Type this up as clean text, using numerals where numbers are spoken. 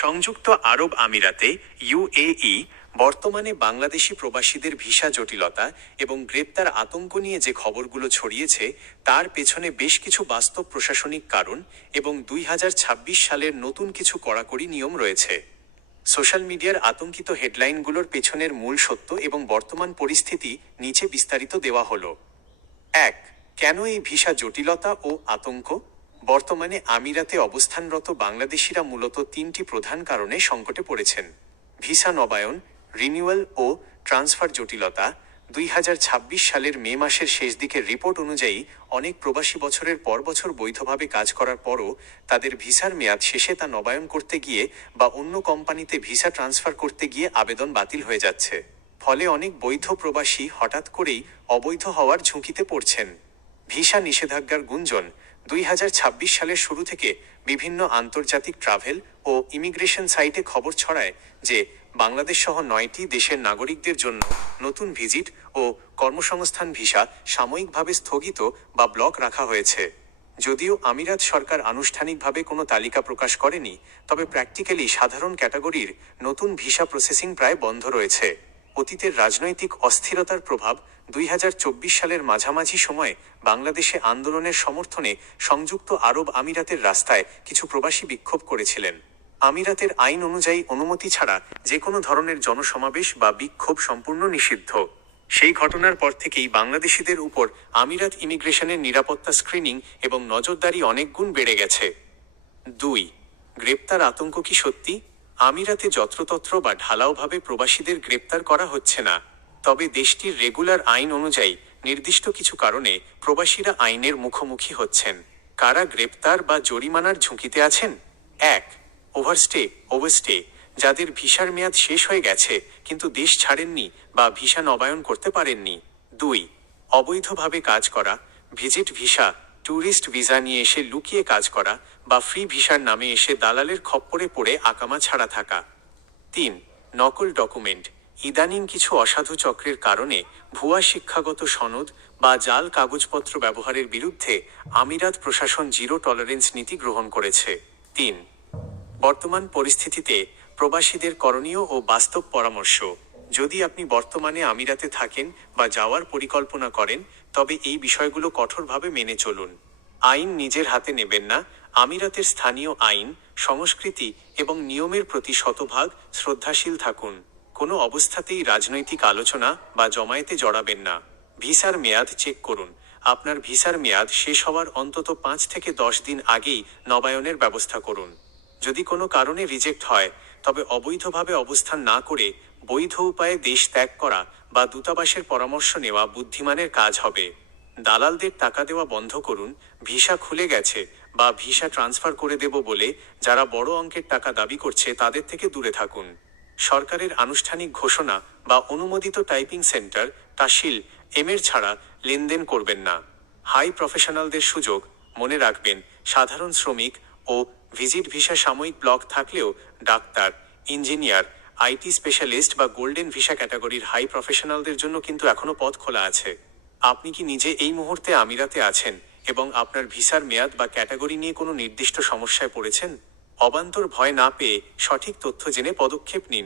সংযুক্ত আরব আমিরাতে ইউএই বর্তমানে বাংলাদেশি প্রবাসীদের ভিসা জটিলতা এবং গ্রেপ্তার আতঙ্ক নিয়ে যে খবরগুলো ছড়িয়েছে তার পেছনে বেশ কিছু বাস্তব প্রশাসনিক কারণ এবং 2026 সালের নতুন কিছু কড়াকড়ি নিয়ম রয়েছে। সোশ্যাল মিডিয়ার আতঙ্কিত হেডলাইনগুলোর পেছনের মূল সত্য এবং বর্তমান পরিস্থিতি নিচে বিস্তারিত দেওয়া হলো। 1. কেন এই ভিসা জটিলতা ও আতঙ্ক? বর্তমানে আমিরাতে অবস্থানরত বাংলাদেশিরা মূলত তিনটি প্রধান কারণে সংকটে পড়েছেন। ভিসা নবায়ন, রিনিউয়াল ও ট্রান্সফার জটিলতা। 2026 সালের মে মাসের শেষ দিকের রিপোর্ট অনুযায়ী অনেক প্রবাসী বছরের পর বছর বৈধভাবে কাজ করার পরও তাদের ভিসার মেয়াদ শেষে তা নবায়ন করতে গিয়ে বা অন্য কোম্পানিতে ভিসা ট্রান্সফার করতে গিয়ে আবেদন বাতিল হয়ে যাচ্ছে। ফলে অনেক বৈধ প্রবাসী হঠাৎ করেই অবৈধ হওয়ার ঝুঁকিতে পড়ছেন। ভিসা নিষেধাজ্ঞার গুঞ্জন। 2026 সালের শুরু থেকে বিভিন্ন আন্তর্জাতিক ট্রাভেল ও ইমিগ্রেশন সাইটে খবর ছড়ায় যে বাংলাদেশ সহ 9টি দেশের নাগরিকদের জন্য নতুন ভিজিট ও কর্মসংস্থান ভিসা সাময়িকভাবে স্থগিত বা ব্লক রাখা হয়েছে। যদিও আমিরাত সরকার আনুষ্ঠানিকভাবে কোনো তালিকা প্রকাশ করেনি, তবে প্র্যাকটিক্যালি সাধারণ ক্যাটাগরির নতুন ভিসা প্রসেসিং প্রায় বন্ধ রয়েছে। অতীতের রাজনৈতিক অস্থিরতার প্রভাব। 2024 সালের মাঝামাঝি সময়ে বাংলাদেশে আন্দোলনের সমর্থনে সংযুক্ত আরব আমিরাতের রাস্তায় কিছু প্রবাসী বিক্ষোভ করেছিলেন। আমিরাতের আইন অনুযায়ী অনুমতি ছাড়া যে কোনো ধরনের জনসমাবেশ বা বিক্ষোভ সম্পূর্ণ নিষিদ্ধ। সেই ঘটনার পর থেকেই বাংলাদেশিদের উপর আমিরাত ইমিগ্রেশনের নিরাপত্তা স্ক্রিনিং এবং নজরদারি অনেক গুণ বেড়ে গেছে। 2. গ্রেপ্তার আতঙ্ক কি সত্যি? আমিরাতে যত্রতত্র বা ঢালাওভাবে প্রবাসীদের গ্রেপ্তার করা হচ্ছে না, তবে দেশটির রেগুলার আইন অনুযায়ী নির্দিষ্ট কিছু কারণে প্রবাসীরা আইনের মুখোমুখি হচ্ছেন। কারা গ্রেপ্তার বা জরিমানার ঝুঁকিতে আছেন? 1. ওভারস্টে, যাদের ভিসার মেয়াদ শেষ হয়ে গেছে কিন্তু দেশ ছাড়েননি বা ভিসা নবায়ন করতে পারেননি। 2. অবৈধভাবে কাজ করা, ভিজিট ভিসা, ট্যুরিস্ট ভিসা নিয়ে এসে লুকিয়ে কাজ করা বা ফ্রি ভিসার নামে এসে দালালের খপ্পরে পড়ে আকামা ছাড়া থাকা। 3. নকল ডকুমেন্ট। ইদানিং কিছু অসাধু চক্রের কারণে ভুয়া শিক্ষাগত সনদ বা জাল কাগজপত্র ব্যবহারের বিরুদ্ধে আমিরাত প্রশাসন জিরো টলারেন্স নীতি গ্রহণ করেছে। 3. বর্তমান পরিস্থিতিতে প্রবাসীদের করণীয় ও বাস্তব পরামর্শ। যদি আপনি বর্তমানে আমিরাতে থাকেন বা যাওয়ার পরিকল্পনা করেন, তবে এই বিষয়গুলো কঠোরভাবে মেনে চলুন। আইন নিজের হাতে নেবেন না। আমিরাতের স্থানীয় আইন, সংস্কৃতি এবং নিয়মের প্রতি শতভাগ শ্রদ্ধাশীল থাকুন। কোনো অবস্থাতেই রাজনৈতিক আলোচনা বা জমায়েতে জড়াবেন না। ভিসার মেয়াদ চেক করুন। আপনার ভিসার মেয়াদ শেষ হওয়ার অন্তত 5 থেকে 10 দিন আগেই নবায়নের ব্যবস্থা করুন। যদি কোনো কারণে রিজেক্ট হয়, তবে অবৈধভাবে অবস্থান না করে বৈধ উপায়ে দেশ ত্যাগ করা বা দূতাবাসের পরামর্শ নেওয়া বুদ্ধিমানের কাজ হবে। দালালদের টাকা দেওয়া বন্ধ করুন। ভিসা খুলে গেছে বা ভিসা ট্রান্সফার করে দেব বলে যারা বড় অঙ্কের টাকা দাবি করছে তাদের থেকে দূরে থাকুন। সরকারের আনুষ্ঠানিক ঘোষণা বা অনুমোদিত টাইপিং সেন্টার তাশিল এর ছাড়া লেনদেন করবেন না। হাই প্রফেশনালদের সুযোগ। মনে রাখবেন, সাধারণ শ্রমিক ও ভিজিট ভিসা সাময়িক ব্লক থাকলেও ডাক্তার, ইঞ্জিনিয়ার, আইটি স্পেশালিস্ট বা গোল্ডেন ভিসা ক্যাটাগরির হাই প্রফেশনালদের জন্য কিন্তু এখনো পথ খোলা আছে। আপনি কি নিজে এই মুহূর্তে আমিরাতে আছেন এবং আপনার ভিসার মেয়াদ বা ক্যাটাগরি নিয়ে কোনো নির্দিষ্ট সমস্যায় পড়েছেন? অবান্তর ভয় না পেয়ে সঠিক তথ্য জেনে পদক্ষেপ নিন।